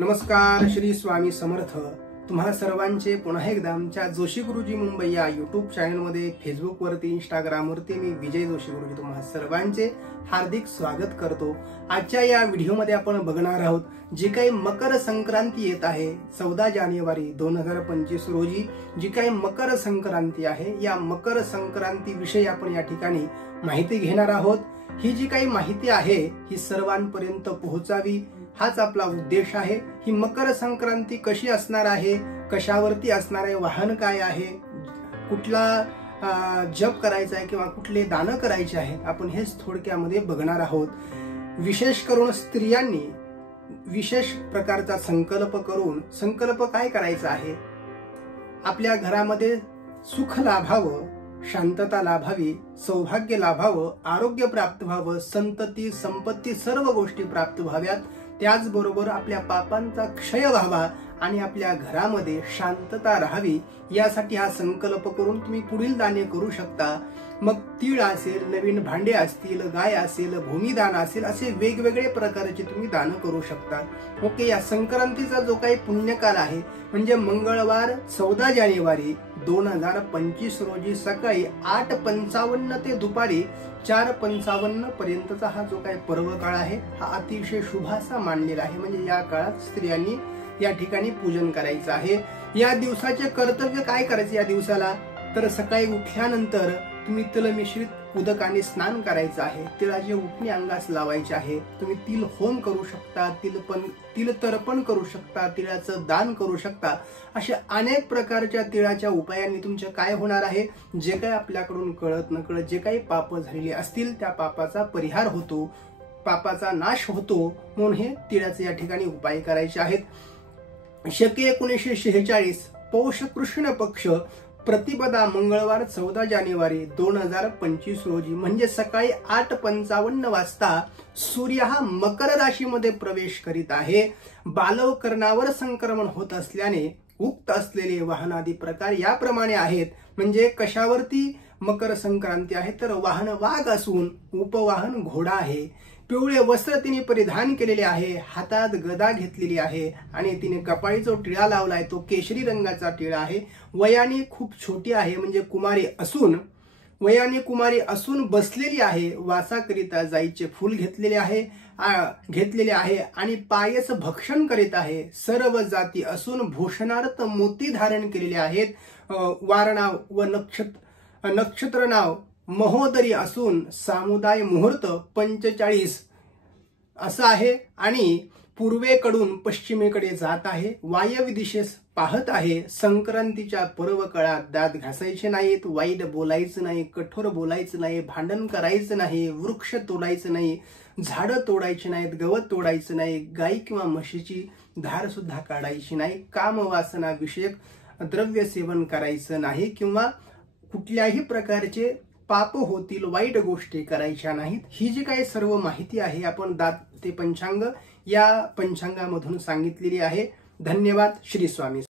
नमस्कार, श्री स्वामी समर्थ। तुम्हाला सर्वांचे पुन्हा एकदा आमच्या जोशी गुरुजी मुंबई या युट्यूब चॅनलमध्ये, फेसबुकवरती, इंस्टाग्रामवरती मी विजय जोशी गुरुजी तुम्हाला सर्वांचे हार्दिक स्वागत करतो। आजच्या या व्हिडिओमध्ये आपण बघणार आहोत जी काही मकर संक्रांती येत आहे 14 जानेवारी 2025 रोजी जी काही मकर संक्रांती आहे, या मकर संक्रांती विषयी आपण या ठिकाणी माहिती घेणार आहोत। ही जी काही माहिती आहे ही सर्वांपर्यंत पोहोचावी हाच आपला उद्देश आहे। ही मकर संक्रांती कशी असणार आहे, कशावरती असणार आहे, वाहन काय आहे, कुठला जप करायचा आहे किंवा कुठले दान करायचे आहेत, आपण हेच थोडक्यामध्ये बघणार आहोत। विशेष करून स्त्रियांनी विशेष प्रकारचा संकल्प काय करायचा आहे, आपल्या घरामध्ये सुख लाभावं, शांतता लाभावी, सौभाग्य लाभावं, आरोग्य प्राप्त व्हावं, संतती संपत्ती सर्व गोष्टी प्राप्त व्हाव्यात, त्याचबरोबर आपल्या पापांचा क्षय व्हावा आणि आपल्या घरामध्ये शांतता राहावी, यासाठी हा संकल्प करून तुम्ही पुढील दाने करू शकता। मग तीळ असेल, नवीन भांडे असतील, गाय असेल, भूमिदान असेल, असे वेगवेगळे प्रकारचे तुम्ही दान करू शकता। ओके, या संक्रांतीचा जो काही पुण्यकाल आहे म्हणजे मंगळवार 14 जानेवारी 2025 रोजी सकाळी 8:55 ते दुपारी 4:55 पर्यंतचा हा जो काही पर्व काळ आहे हा अतिशय शुभ असा मानलेला आहे। म्हणजे या काळात स्त्रियांनी या ठिकाणी पूजन करायचं आहे। या दिवसाचे कर्तव्य काय करायचे या दिवसाला, तर सकाळी उठल्यानंतर तुम्ही तिल मिश्रित उदकाने स्नान करायचं आहे, तिळाचे उटणे अंगास लावायचे आहे, तुम्ही तिल होम करू शकता, तिल तर्पण करू शकता, तिळाचं दान करू शकता। अशा अनेक प्रकारच्या तिळाच्या उपायांनी तुमचे काय होणार आहे, जे काही आपल्याकडून कळत नकळत जे काही पाप झालेली असतील त्या पापाचा परिहार होतो, पापाचा नाश होतो। म्हणून हे तिळाचे या ठिकाणी उपाय करायचे आहेत। शके 1946 पौष कृष्ण पक्ष प्रतिपदा मंगळवार 14 जानेवारी 2025 रोजी म्हणजे सकाळी 8:55 वाजता सूर्य हा मकर राशीमध्ये प्रवेश करीत आहे। बालवकरणावर संक्रमण होत असल्याने उक्त असलेले वाहनादी प्रकार याप्रमाणे आहेत। म्हणजे कशावरती मकर संक्रांती आहे, तर वाहन वाघ असून उपवाहन घोडा आहे। पिवळे वस्त्र तिने परिधान केलेले आहे, हातात गदा घेतलेली आहे आणि तिने कपाळी जो टिळा लावलाय तो केशरी रंगाचा टिळा आहे। वयाने खूप छोटी आहे, म्हणजे कुमारी असून बसलेली आहे। वासाकरिता जाईचे फूल घेतलेले आहे आणि पायस भक्षण करीत आहे। सर्व जाती असून भूषणार्थ मोती धारण केलेले आहेत। वारणाव व नक्षत्र नाव महोदरी असून सामुदाय मुहूर्त 45 असा आहे आणि पूर्वेकडून पश्चिमेकडे जात आहे, वायव्य दिशेस पाहत आहे। संक्रांतीच्या पर्व काळात दात घासायचे नाहीत, वाईट बोलायचं नाही, कठोर बोलायचं नाही, भांडण करायचं नाही, वृक्ष तोडायचं नाही, झाडं तोडायची नाहीत, गवत तोडायचं नाही, गाई किंवा म्हशीची धार सुद्धा काढायची नाही, कामवासना विषयक द्रव्य सेवन करायचं नाही किंवा कुठल्याही प्रकारचे पाप होतील, वाईट गोष्टी करायच्या नाहीत। ही जी काही सर्व माहिती आहे आपण दात ते पंचांग या पंचांगामधून सांगितलेली आहे। धन्यवाद। श्री स्वामी।